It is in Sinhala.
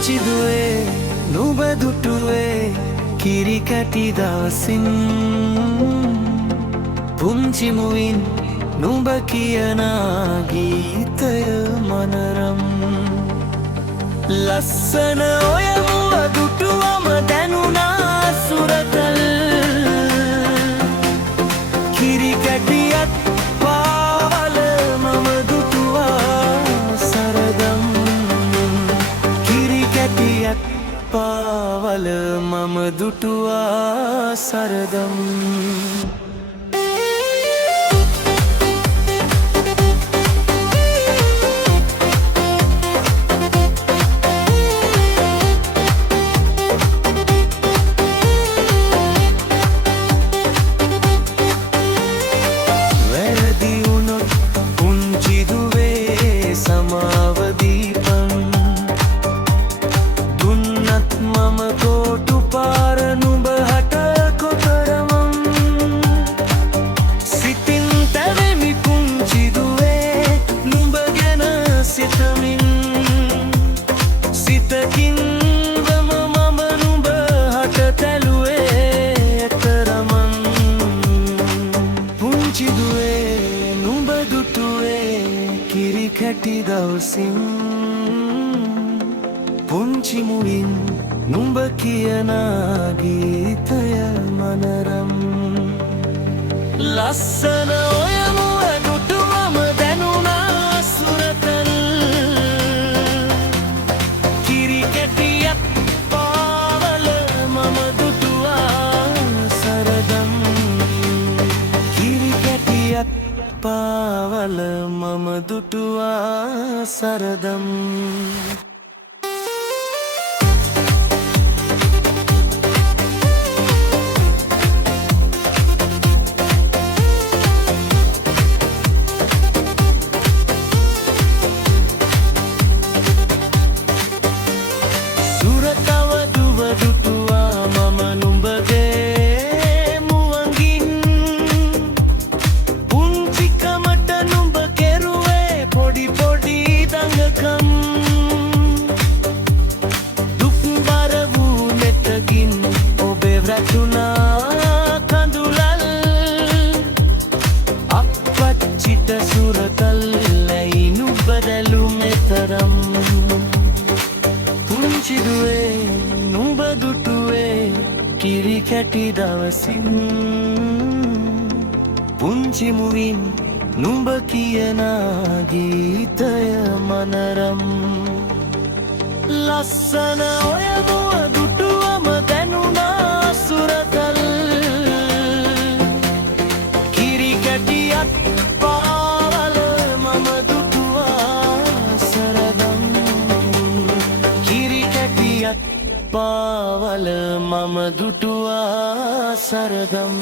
පුංචි දුවේ නුඹ දුටුවේ කිරි කැටි දවසින් පුංචි මුවින් නුඹ කියන ගීතය මනරම් ලස්සන ඔය මුව දුටුවම දැනුණා සුරතල් කිරි කැටියත් පාවල මම දුටුවා සරදම් කිරි කැටියත් පාවල මම දුටුවා සරදම් කැටි දවසින් පුංචි මුවින් නුඹ කියන ගීතය මනරම් ලස්සන ඔය මුව දුටුවම දැනුණා සුරතල් කිරි කැටියත් පාවල මම දුටුවා සරදම් කිරි කැටියත් පාවල මම දුටුවා සරදම් සුරතව දුව දුටුවා මම නුඹගේ මුවඟින් පුංචිකමට නුඹ කෙරුවේ පොඩි පොඩි දඟකම් දුක්බර වූ නෙතකින් ඔබේ වැටුණා කඳුලල් අප්පච්චිට සුරතල් ඇයි නුඹ දැලුමේ තරම් පුංචි දුවේ නුඹ දුටුවේ කිරි කැටි දවසින් පුංචි මුවින් නුඹ කියන ගීතය මනරම් ලස්සන ඔය මුව දුටුවම දැනුණා සුරතල් කිරි කැටියත් පාවල මම දුටුවා සරදම් කිරි කැටියත් පාවල මම දුටුවා සරදම්